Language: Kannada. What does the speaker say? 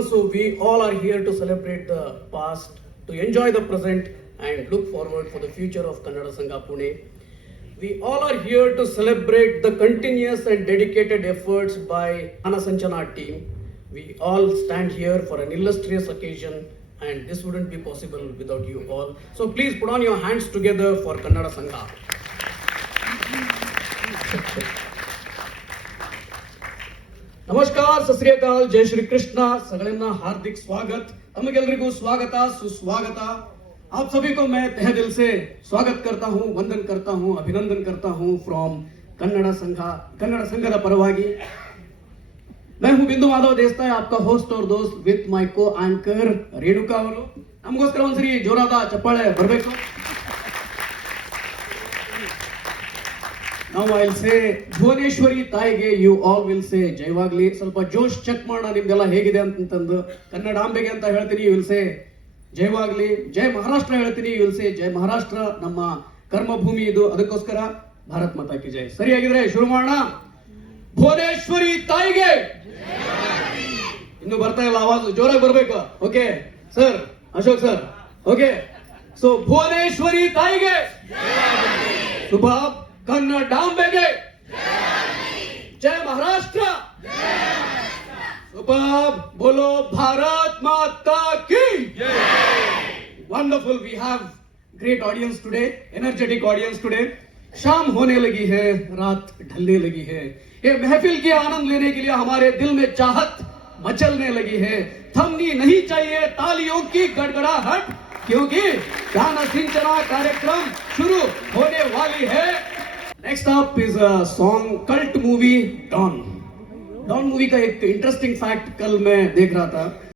So we all are here to celebrate the past, to enjoy the present, and look forward for the future of Kannada Sangha Pune. We all are here to celebrate the continuous and dedicated efforts by Anna Sanchana team. We all stand here for an illustrious occasion, and this wouldn't be possible without you all. So please put on your hands together for Kannada Sangha. नमस्कार, सत श्री अकाल, जय श्री कृष्णा. सगळ्यांना हार्दिक स्वागत. तमಗೆಲ್ಲರಿಗೂ स्वागत सुस्वागत. आप सभी को मैं तहे दिल से स्वागत करता हूं, वंदन करता हूं, अभिनंदन करता हूं फ्रॉम कन्नड़ संघದ ಪರವಾಗಿ. मैं हूं बिंदु माधव देसाई, आपका होस्ट और दोस्त विथ माय को एंकर रेणुका ಅವರು. ನಮಗೋಸ್ಕರ ಒಂದ್ಸರಿ ಜೋರಾದ ಚಪ್ಪಾಳೆ ಬರಬೇಕು. Now I'll say ಭುವನೇಶ್ವರಿ ತಾಯಿಗೆ you all will say ಜಯವಾಗ್ಲಿ. ಸ್ವಲ್ಪ ಜೋಶ್ ಚೆಕ್ ಮಾಡೋಣ ನಿಮ್ಗೆಲ್ಲ ಹೇಗಿದೆ ಅಂತಂದು. ಕನ್ನಡಾಂಬೆಗೆ ಅಂತ ಹೇಳ್ತೀನಿ, you will say ಜಯವಾಗ್ಲಿ. ಜಯ ಮಹಾರಾಷ್ಟ್ರ ಹೇಳ್ತೀನಿ, you will say ಜಯ ಮಹಾರಾಷ್ಟ್ರ. ನಮ್ಮ ಕರ್ಮಭೂಮಿ ಇದು, ಅದಕ್ಕೋಸ್ಕರ ಭಾರತ್ ಮಾತಾ ಕಿ ಜಯ. ಸರಿಯಾಗಿದ್ರೆ ಶುರು ಮಾಡೋಣ. ಭುವನೇಶ್ವರಿ ತಾಯಿಗೆ ಇನ್ನು ಬರ್ತಾ ಇಲ್ಲ ಆವಾಜ್, ಜೋರಾಗಿ ಬರ್ಬೇಕು. Okay sir, Ashok sir. Okay, so Bhuvaneshwari ತಾಯಿಗೆ ಶುಭ. ಕನ್ನಡಾಂಬೆಗೆ जय महाराष्ट्र. सुपर बोलो भारत माता की. Wonderful, we have great audience today, energetic audience today. शाम होने लगी है, रात ढलने लगी है. ये महफिल के आनंद लेने के लिए हमारे दिल में चाहत मचलने लगी है. थमनी नहीं चाहिए तालियों की गड़गड़ाहट, क्योंकि गान सिंचना कार्यक्रम शुरू होने वाली है. Next up is a song cult movie Don. Don movie का एक इंटरेस्टिंग फैक्ट कल मैं देख रहा था.